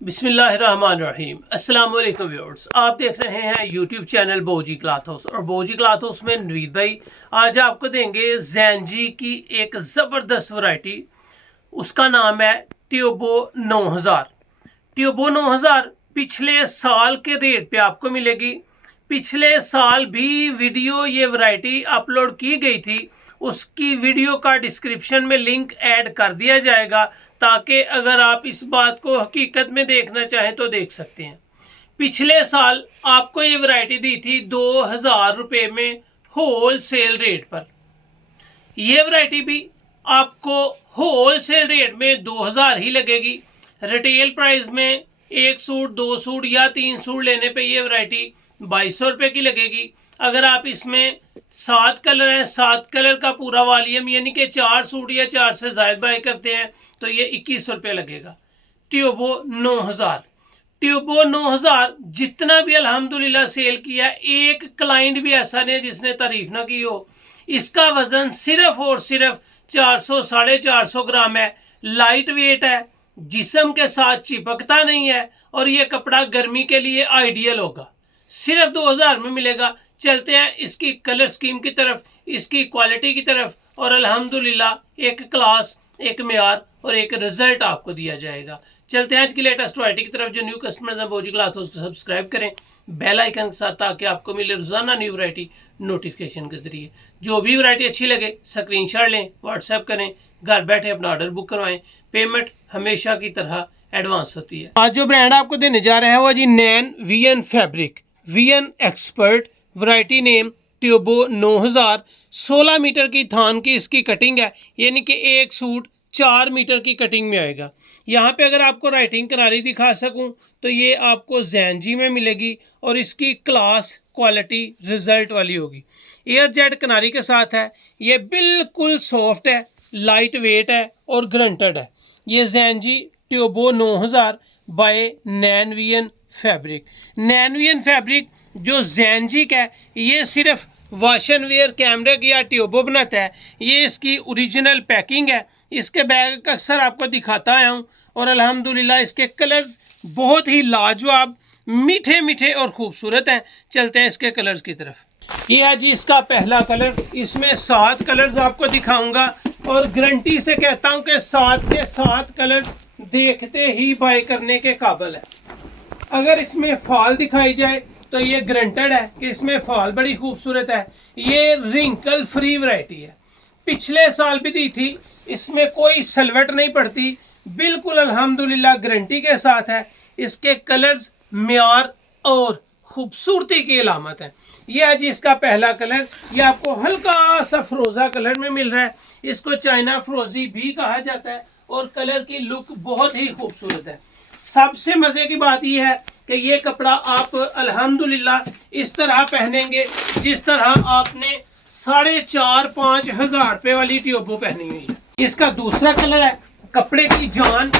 बिस्मिल्लाहिर्रहमानिर्रहीम। अस्सलाम वालेकुम व्यूअर्स, आप देख रहे हैं यूट्यूब चैनल बोजी क्लॉथ हाउस और बोजी क्लॉथ हाउस में नवीद भाई आज आपको देंगे जैनजी की एक ज़बरदस्त वैरायटी। उसका नाम है ट्यूबो 9000। ट्यूबो 9000 पिछले साल के रेट पे आपको मिलेगी। पिछले साल भी वीडियो ये वैरायटी अपलोड की गई थी, उसकी वीडियो का डिस्क्रिप्शन में लिंक ऐड कर दिया जाएगा ताकि अगर आप इस बात को हकीकत में देखना चाहें तो देख सकते हैं। पिछले साल आपको ये वैरायटी दी थी 2000 रुपये में होल सेल रेट पर। ये वैरायटी भी आपको होल सेल रेट में 2000 ही लगेगी। रिटेल प्राइस में एक सूट, दो सूट या तीन सूट लेने पे ये वैरायटी 2200 रुपये की लगेगी। अगर आप इसमें 7 कलर हैं, 7 कलर का पूरा वॉल्यूम यानी कि 4 सूट या 4 से ज़ायद बाय करते हैं तो ये 2100 रुपये लगेगा। ट्यूबो 9000। ट्यूबो 9000 जितना भी अल्हम्दुलिल्लाह सेल किया, एक क्लाइंट भी ऐसा नहीं जिसने तारीफ ना की हो। इसका वजन सिर्फ और सिर्फ 400 450 ग्राम है। लाइट वेट है, जिस्म के साथ चिपकता नहीं है और ये कपड़ा गर्मी के लिए आइडियल होगा। सिर्फ 2000 में मिलेगा। चलते हैं इसकी कलर स्कीम की तरफ, इसकी क्वालिटी की तरफ और अल्हम्दुलिल्लाह एक क्लास, एक मेयार और एक रिजल्ट आपको दिया जाएगा। चलते हैं आज की लेटेस्ट वैरायटी की तरफ। जो न्यू कस्टमर्स हैं बोजी क्लॉथ हाउस को सब्सक्राइब करें बेल आइकन के साथ ताकि आपको मिले रोजाना न्यू वैरायटी नोटिफिकेशन के जरिए। जो भी वैरायटी अच्छी लगे स्क्रीनशॉट लें, व्हाट्सएप करें, घर बैठे अपना ऑर्डर बुक करवाएं। पेमेंट हमेशा की तरह एडवांस होती है। आज जो ब्रांड आपको देने जा रहे हैं वो जी नैन VN fabric VN expert. Variety name ट्यूबो 9000। 16 मीटर की थान की इसकी कटिंग है, यानी कि एक सूट 4 मीटर की कटिंग में आएगा। यहाँ पे अगर आपको राइटिंग किनारी दिखा सकूं तो ये आपको जैनजी में मिलेगी और इसकी क्लास, क्वालिटी, रिजल्ट वाली होगी। एयर जेट किनारी के साथ है। ये बिल्कुल सॉफ्ट है, लाइट वेट है और ग्रंटेड है। ये जैनजी ट्यूबो 9000 बाय नैन वीएन फैब्रिक। नैन वीएन फैब्रिक जो जैनजी का है ये सिर्फ वाशन वेयर, कैमरे की या ट्यूबो बनाता है। ये इसकी ओरिजिनल पैकिंग है। इसके बैग अक्सर आपको दिखाता आया हूँ और अल्हम्दुलिल्लाह इसके कलर्स बहुत ही लाजवाब, मीठे मीठे और खूबसूरत हैं। चलते हैं इसके कलर्स की तरफ। ये है जी इसका पहला कलर। इसमें 7 कलर्स आपको दिखाऊंगा और गारंटी से कहता हूँ कि 7 के 7 कलर्स देखते ही बाय करने के काबिल है। अगर इसमें फॉल दिखाई जाए तो ये ग्रंटेड है कि इसमें फॉल बड़ी खूबसूरत है। ये रिंकल फ्री वैरायटी है। पिछले साल भी दी थी, इसमें कोई सलवट नहीं पड़ती, बिल्कुल अल्हम्दुलिल्लाह गारंटी के साथ है। इसके कलर्स म्यार और खूबसूरती की अलामत है। ये है जी इसका पहला कलर। ये आपको हल्का सा फिरोजा कलर में मिल रहा है। इसको चाइना फिरोजी भी कहा जाता है और कलर की लुक बहुत ही खूबसूरत है। सबसे मजे की बात यह है कि ये कपड़ा आप अल्हम्दुलिल्लाह इस तरह पहनेंगे जिस तरह आपने 4,500-5 हजार रुपये वाली ट्यूबो पहनी हुई है। इसका दूसरा कलर है। कपड़े की जान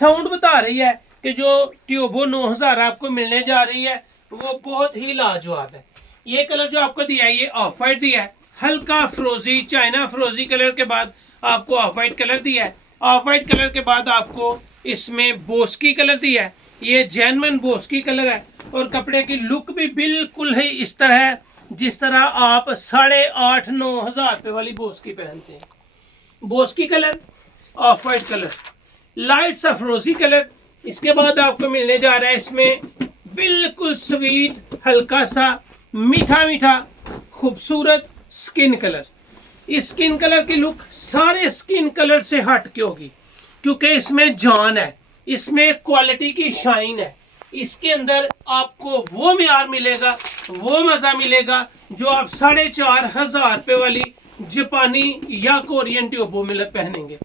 साउंड बता रही है कि जो ट्यूबो 9000 आपको मिलने जा रही है वो बहुत ही लाजवाब है। ये कलर जो आपको दिया है ये ऑफ वाइट दिया है। हल्का फ्रोजी, चाइना फ्रोजी कलर के बाद आपको ऑफ वाइट कलर दिया है। ऑफ वाइट कलर के बाद आपको इसमेमें बोस्की कलर दिया है। ये जेन्युइन बोस्की कलर है और कपड़े की लुक भी बिल्कुल ही इस तरह है जिस तरह आप 8,500-9 हजार रुपये वाली बोस्की पहनते हैं। Boski colour, of white colour, light सा फ्रोजी कलर। इसके बाद आपको मिलने जा रहा है इसमें बिल्कुल स्वीट, हल्का सा मीठा मीठा खूबसूरत स्किन कलर। इस स्किन कलर की लुक सारे स्किन कलर से हट के होगी क्योंकि इसमें जान है, इसमें क्वालिटी की शाइन है। इसके अंदर आपको वो म्यार मिलेगा, वो मज़ा मिलेगा जो आप 4,500 रुपये वाली जापानी या कोरियन ट्यूबो में पहनेंगे।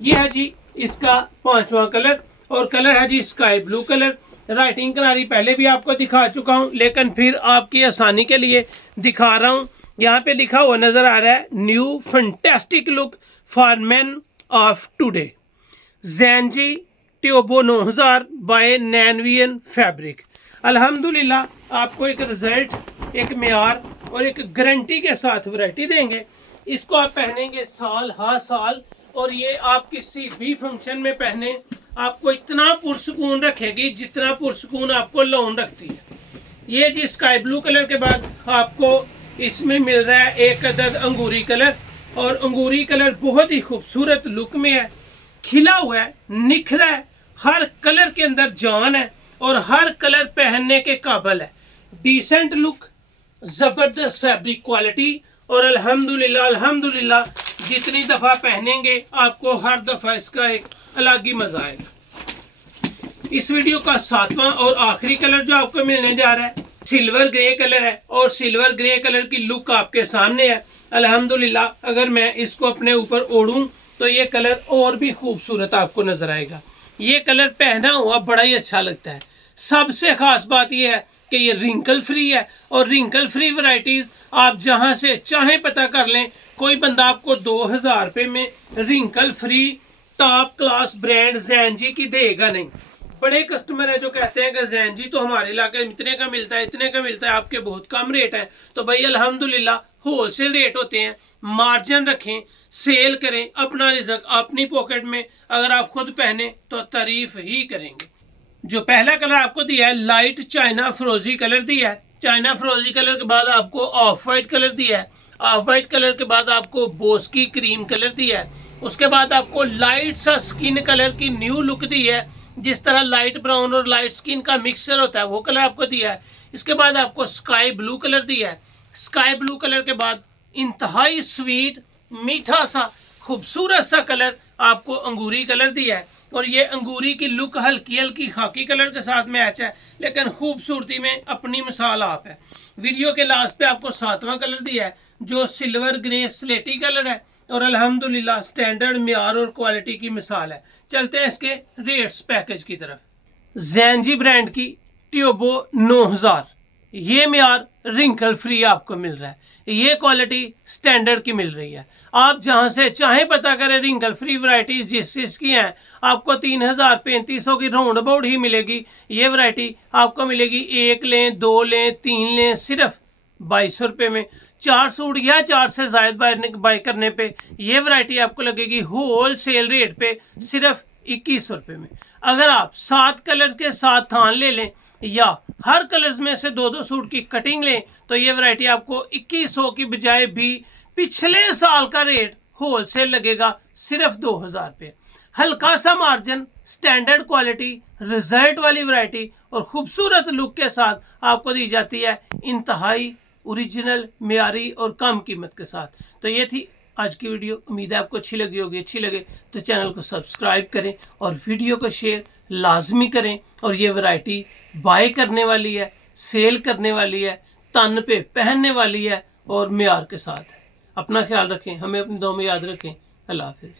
ये है जी इसका 5वां कलर और कलर है जी स्काई ब्लू कलर। राइटिंग किनारी पहले भी आपको दिखा चुका हूँ लेकिन फिर आपकी आसानी के लिए दिखा रहा हूँ। यहाँ पे लिखा हुआ नजर आ रहा है new fantastic look for men of today जैनजी ट्यूबो 9000 बाय नैन वीएन फैब्रिक। अल्हम्दुलिल्लाह आपको एक रिजल्ट, एक म्यार और एक गारंटी के साथ वैरायटी देंगे। इसको आप पहनेंगे साल हा साल और ये आप किसी भी फंक्शन में पहने आपको इतना पुरसकून रखेगी जितना पुरसकून आपको लोन रखती है। ये जी स्काई ब्लू कलर के बाद आपको इसमें मिल रहा है एक अदद अंगूरी कलर, और अंगूरी कलर बहुत ही खूबसूरत लुक में है, खिला हुआ है, निखरा है, हर कलर के अंदर जान है और हर कलर पहनने के काबिल है। डिसेंट लुक, जबरदस्त फैब्रिक क्वालिटी, और अल्हम्दुलिल्लाह अल्हम्दुलिल्लाह जितनी दफा पहनेंगे आपको हर दफा इसका एक अलग ही मजा आएगा। इस वीडियो का 7वां और आखिरी कलर जो आपको मिलने जा रहा है सिल्वर ग्रे कलर है, और सिल्वर ग्रे कलर की लुक आपके सामने है। अल्हम्दुलिल्लाह अगर मैं इसको अपने ऊपर ओढ़ूं तो ये कलर और भी खूबसूरत आपको नजर आएगा। ये कलर पहना हुआ बड़ा ही अच्छा लगता है। सबसे खास बात यह है कि ये रिंकल फ्री है, और रिंकल फ्री वैरायटीज आप जहां से चाहें पता कर लें, कोई बंदा आपको 2000 रुपये में wrinkle free top class brand ज़ैनजी की देगा नहीं। बड़े कस्टमर है जो कहते हैं कि ज़ैनजी तो हमारे इलाके में इतने का मिलता है, इतने का मिलता है, आपके बहुत कम रेट है। तो भाई अल्हम्दुलिल्लाह होलसेल रेट होते हैं, मार्जिन रखें, सेल करें, अपना रिज़्क अपनी पॉकेट में। अगर आप खुद पहने तो तारीफ ही करेंगे। जो पहला कलर आपको दिया है लाइट चाइना फ्रोजी कलर दिया है। चाइना फ्रोजी कलर के बाद आपको ऑफ वाइट कलर दिया है। ऑफ वाइट कलर के बाद आपको बोस्की क्रीम कलर दिया है। उसके बाद आपको लाइट सा स्किन कलर की न्यू लुक दी है, जिस तरह लाइट ब्राउन और लाइट स्किन का मिक्सचर होता है वो कलर आपको दिया है। इसके बाद आपको स्काई ब्लू कलर दिया है। स्काई ब्लू कलर के बाद इंतहाई स्वीट मीठा सा खूबसूरत सा कलर आपको अंगूरी कलर दिया है, और ये अंगूरी की लुक हल्की हल्की खाकी कलर के साथ मैच है, लेकिन खूबसूरती में अपनी मिसाल आप है। वीडियो के लास्ट पे आपको 7वां कलर दिया है जो सिल्वर ग्रे स्लेटी कलर है, और अल्हम्दुलिल्लाह स्टैंडर्ड म्यार और क्वालिटी की मिसाल है। चलते हैं इसके रेट्स पैकेज की तरफ। ज़ैनजी ब्रांड की ट्यूबो 9000, ये म्यार रिंकल फ्री आपको मिल रहा है, ये क्वालिटी स्टैंडर्ड की मिल रही है। आप जहां से चाहें पता करें, रिंकल फ्री वैरायटीज जिस चीज की हैं आपको 3000-3500 की राउंड अबाउट ही मिलेगी। ये वैरायटी आपको मिलेगी 1 लें, 2 लें, 3 लें, सिर्फ 2200 रुपये में। 4 सूट या 4 से ज्यादा बाय करने पे ये वैरायटी आपको लगेगी होल सेल रेट पे सिर्फ 2100 रुपये में। अगर आप 7 कलर्स के साथ थान ले लें या हर कलर्स में से 2-2 सूट की कटिंग लें तो ये वैरायटी आपको 2100 की बजाय भी पिछले साल का रेट होलसेल लगेगा सिर्फ 2000 रुपये। हल्का सा मार्जिन, स्टैंडर्ड क्वालिटी, रिजल्ट वाली वैरायटी और खूबसूरत लुक के साथ आपको दी जाती है, इंतहाई ओरिजिनल, म्यारी और कम कीमत के साथ। तो ये थी आज की वीडियो। उम्मीद है आपको अच्छी लगी होगी। अच्छी लगे तो चैनल को सब्सक्राइब करें और वीडियो को शेयर लाजमी करें। और ये वैरायटी बाय करने वाली है, सेल करने वाली है, तन पे पहनने वाली है और म्यार के साथ है। अपना ख्याल रखें, हमें अपनी दुआ में याद रखें। अल्लाह हाफिज़।